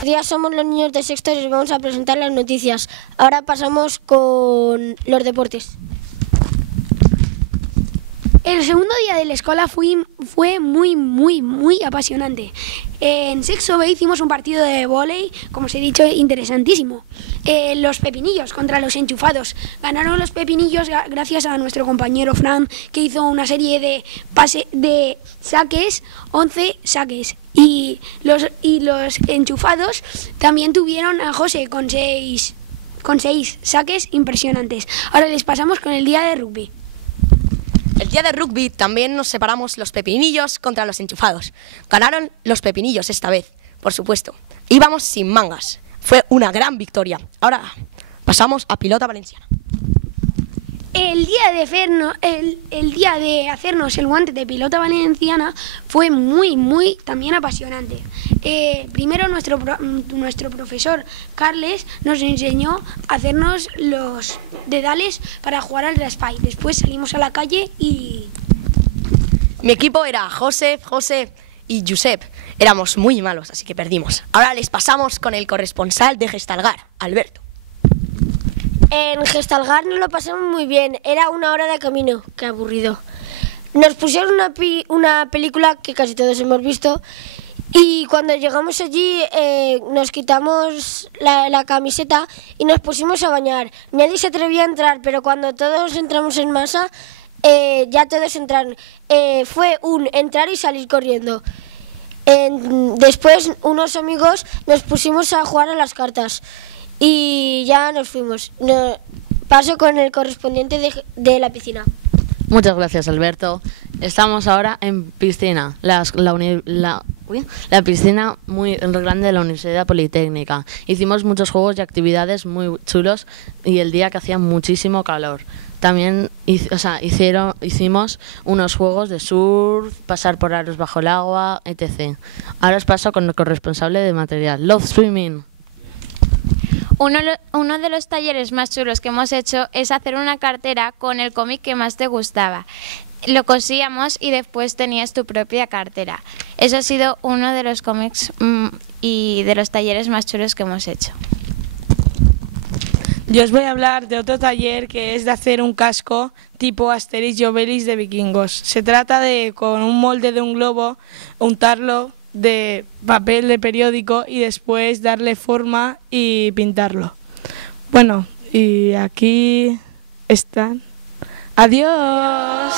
Buenos días, somos los niños de sexto y les vamos a presentar las noticias. Ahora pasamos con los deportes. El segundo día de la escuela fue muy apasionante. En sexto B hicimos un partido de vóley, como os he dicho, interesantísimo. Los pepinillos contra los enchufados. Ganaron los pepinillos gracias a nuestro compañero Fran, que hizo una serie de saques, 11 saques. Y los enchufados también tuvieron a José con 6 saques impresionantes. Ahora les pasamos con el día de rugby. El día de rugby también nos separamos los pepinillos contra los enchufados. Ganaron los pepinillos esta vez, por supuesto. Íbamos sin mangas. Fue una gran victoria. Ahora pasamos a Pilota Valenciana. El día de hacernos el guante de Pilota Valenciana fue muy también apasionante. Primero nuestro profesor Carles nos enseñó a hacernos los dedales para jugar al raspall. Después salimos a la calle y... Mi equipo era José y Josep. Éramos muy malos, así que perdimos. Ahora les pasamos con el corresponsal de Gestalgar, Alberto. En Gestalgar nos lo pasamos muy bien, era 1 hora de camino, qué aburrido. Nos pusieron una película que casi todos hemos visto y cuando llegamos allí nos quitamos la camiseta y nos pusimos a bañar. Nadie se atrevía a entrar, pero cuando todos entramos en masa, ya todos entraron. Fue un entrar y salir corriendo. Después unos amigos nos pusimos a jugar a las cartas. Y ya nos fuimos. Paso con el correspondiente de la piscina. Muchas gracias, Alberto. Estamos ahora en piscina, la piscina muy grande de la Universidad Politécnica. Hicimos muchos juegos y actividades muy chulos y el día que hacía muchísimo calor. También hicimos unos juegos de surf, pasar por aros bajo el agua, etc. Ahora os paso con el corresponsable de material, Love Swimming. Uno de los talleres más chulos que hemos hecho es hacer una cartera con el cómic que más te gustaba. Lo cosíamos y después tenías tu propia cartera. Eso ha sido uno de los cómics y de los talleres más chulos que hemos hecho. Yo os voy a hablar de otro taller que es de hacer un casco tipo Asterix y Obelix de vikingos. Se trata de, con un molde de un globo, untarlo de papel de periódico y después darle forma y pintarlo. Bueno, y aquí están. ¡Adiós!